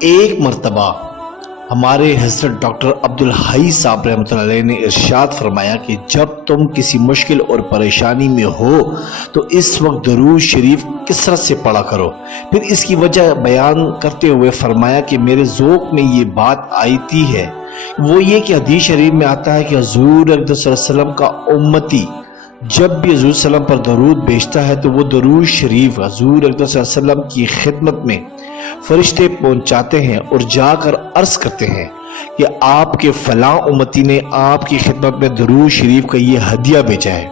ایک مرتبہ ہمارے حضرت ڈاکٹر عبدالحی صاحب رحمۃ اللہ علیہ نے ارشاد فرمایا کہ جب تم کسی مشکل اور پریشانی میں ہو تو اس وقت درود شریف کثرت سے پڑھا کرو۔ پھر اس کی وجہ بیان کرتے ہوئے فرمایا کہ میرے ذوق میں یہ بات آتی ہے، وہ یہ کہ حدیث شریف میں آتا ہے کہ حضور اقدس صلی اللہ علیہ وسلم کا امتی جب بھی حضور صلی اللہ علیہ وسلم پر درود بھیجتا ہے تو وہ درود شریف حضور اقدس صلی اللہ علیہ وسلم کی خدمت میں فرشتے پہنچاتے ہیں اور جا کر عرض کرتے ہیں کہ آپ کے فلاں امتی نے آپ کی خدمت میں درود شریف کا یہ ہدیہ بھیجا ہے۔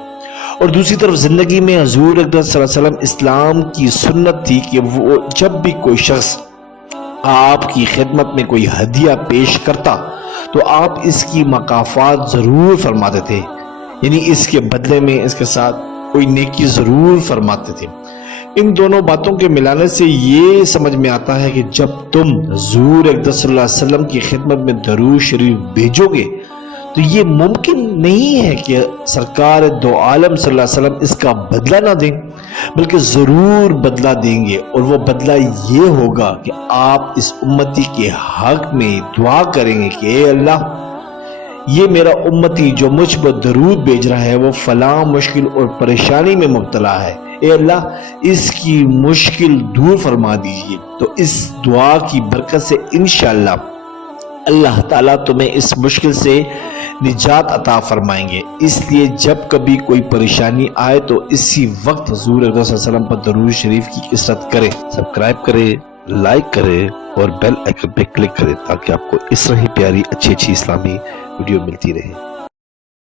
اور دوسری طرف زندگی میں حضور اقدس صلی اللہ علیہ وسلم اسلام کی سنت تھی کہ وہ جب بھی کوئی شخص آپ کی خدمت میں کوئی ہدیہ پیش کرتا تو آپ اس کی مکافات ضرور فرماتے تھے، یعنی اس کے بدلے میں اس کے ساتھ کوئی نیکی ضرور فرماتے تھے۔ ان دونوں باتوں کے ملانے سے یہ سمجھ میں آتا ہے کہ جب تم حضور اقدس صلی اللہ علیہ وسلم کی خدمت میں درود شریف بھیجو گے تو یہ ممکن نہیں ہے کہ سرکار دو عالم صلی اللہ علیہ وسلم اس کا بدلہ نہ دیں، بلکہ ضرور بدلہ دیں گے، اور وہ بدلہ یہ ہوگا کہ آپ اس امتی کے حق میں دعا کریں گے کہ اے اللہ، یہ میرا امتی جو مجھ پر درود بھیج رہا ہے وہ فلاں مشکل اور پریشانی میں مبتلا ہے، اے اللہ اس کی مشکل دور فرما دیجئے۔ تو اس دعا کی برکت سے انشاءاللہ اللہ تعالیٰ تمہیں اس مشکل سے نجات عطا فرمائیں گے۔ اس لیے جب کبھی کوئی پریشانی آئے تو اسی وقت حضور اقدس صلی اللہ علیہ وسلم پر درود شریف کی کثرت کریں۔ سبسکرائب کریں، لائک کریں اور بیل آئیکن پہ کلک کریں تاکہ آپ کو اس طرح ہی پیاری اچھی اسلامی ویڈیو ملتی رہے۔